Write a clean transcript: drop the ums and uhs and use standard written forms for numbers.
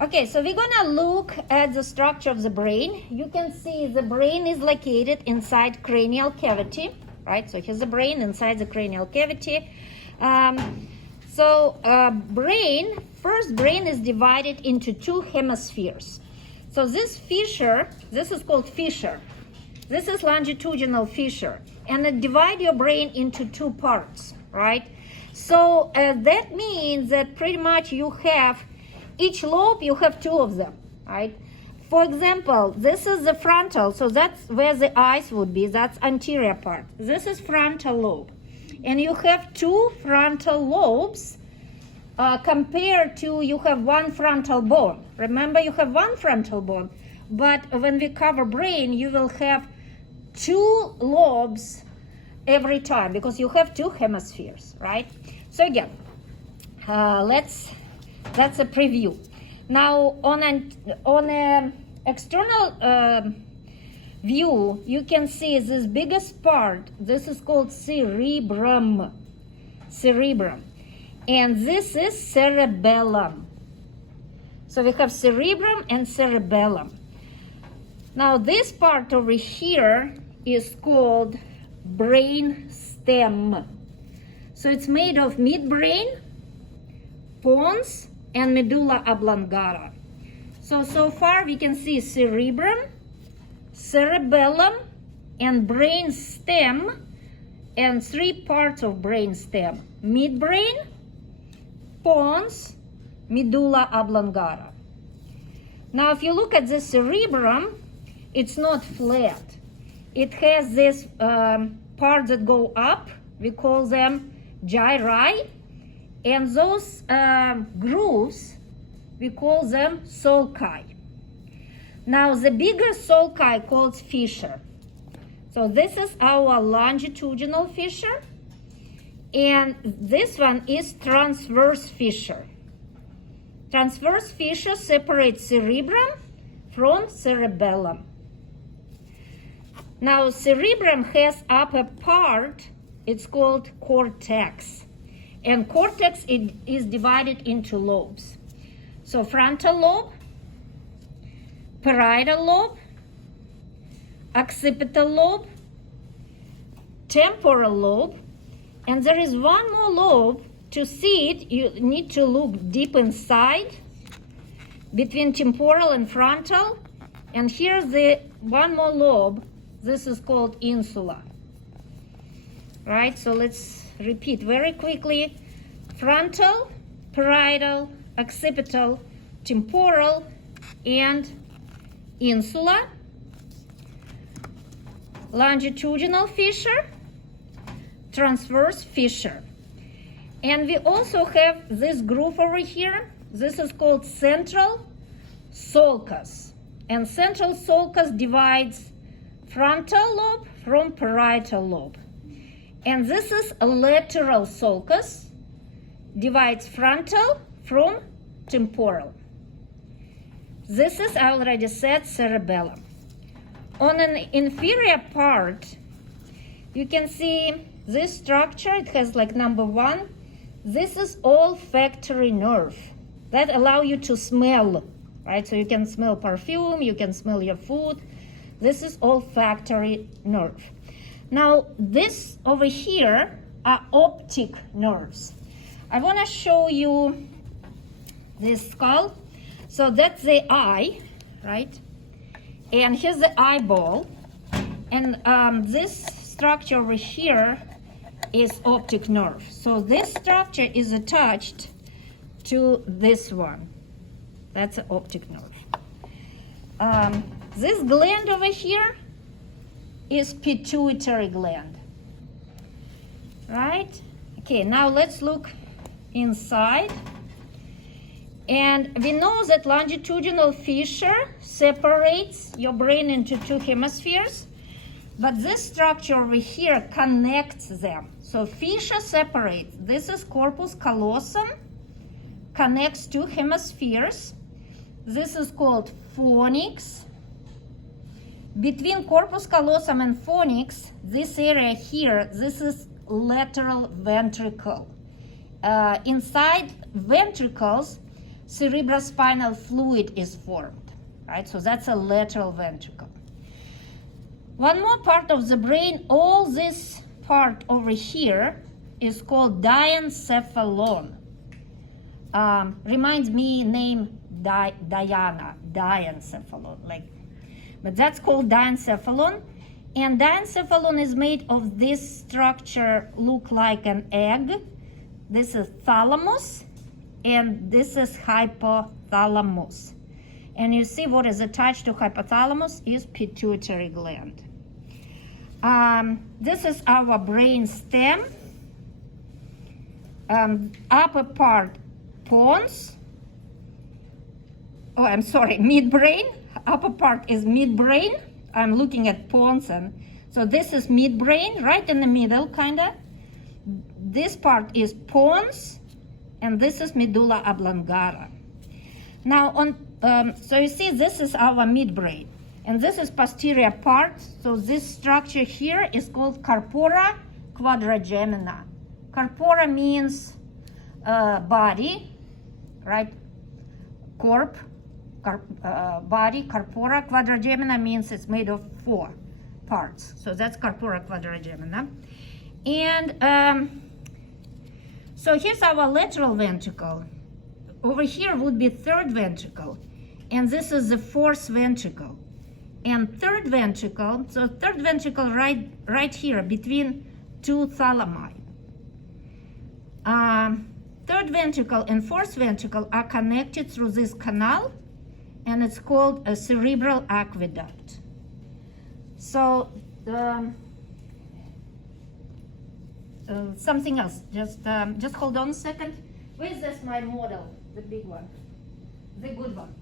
Okay, so we're gonna look at the structure of the brain. You can see the brain is located inside cranial cavity, right? So here's the brain inside the cranial cavity. Brain is divided into two hemispheres. So this fissure, this is called fissure. This is longitudinal fissure, and it divides your brain into two parts, right? So that means that pretty much you have each lobe, you have two of them, right? For example, this is the frontal, so that's where the eyes would be, that's anterior part. This is frontal lobe. And you have two frontal lobes compared to you have one frontal bone. Remember, you have one frontal bone, but when we cover brain, you will have two lobes every time because you have two hemispheres, right? So again, that's a preview. Now on an external view, you can see this biggest part. This is called cerebrum. And this is cerebellum. So we have cerebrum and cerebellum. Now this part over here is called brain stem. So it's made of midbrain, pons, and medulla oblongata. So far we can see cerebrum, cerebellum, and brain stem, and three parts of brain stem: midbrain, pons, medulla oblongata. Now if you look at the cerebrum, it's not flat. It has this parts that go up. We call them gyri, and those grooves, we call them sulci. Now the bigger sulci called fissure. So this is our longitudinal fissure, and this one is transverse fissure. Transverse fissure separates cerebrum from cerebellum. Now cerebrum has upper part, it's called cortex. And cortex is divided into lobes. So frontal lobe, parietal lobe, occipital lobe, temporal lobe, and there is one more lobe. To see it, you need to look deep inside between temporal and frontal. And here's the one more lobe. This is called insula. Right, so let's repeat very quickly. Frontal, parietal, occipital, temporal, and insula. Longitudinal fissure, transverse fissure. And we also have this groove over here. This is called central sulcus. And central sulcus divides frontal lobe from parietal lobe. And this is a lateral sulcus, divides frontal from temporal. This is, I already said, cerebellum. On an inferior part, you can see this structure. It has like number one. This is olfactory nerve that allow you to smell, right? So you can smell perfume, you can smell your food. This is olfactory nerve. Now this over here are optic nerves. I want to show you this skull. So that's the eye, right? And here's the eyeball. And this structure over here is optic nerve. So this structure is attached to this one. That's an optic nerve. This gland over here is pituitary gland, right? Okay, now let's look inside. And we know that longitudinal fissure separates your brain into two hemispheres, but this structure over here connects them. So fissure separates. This is corpus callosum, connects two hemispheres. This is called fornix. Between corpus callosum and fornix, this area here, this is lateral ventricle. Inside ventricles, cerebrospinal fluid is formed, right? So that's a lateral ventricle. One more part of the brain, all this part over here is called diencephalon. Reminds me name Diana, diencephalon, but that's called diencephalon. And diencephalon is made of this structure, look like an egg. This is thalamus, and this is hypothalamus. And you see what is attached to hypothalamus is pituitary gland. This is our brain stem. Upper part, pons. Oh, I'm sorry, midbrain. Upper part is midbrain. I'm looking at pons, and so this is midbrain, right in the middle, kinda. This part is pons, and this is medulla oblongata. Now, so you see, this is our midbrain, and this is posterior part. So this structure here is called corpora quadragemina. Corpora means body, right? Body. Corpora quadragemina means it's made of 4 parts. So that's corpora quadragemina. And so here's our lateral ventricle. Over here would be third ventricle, and this is the fourth ventricle. And third ventricle, so third ventricle right here between 2 thalami. Third ventricle and fourth ventricle are connected through this canal, and it's called a cerebral aqueduct. So something else, just hold on a second. Where's this my model, the big one, the good one?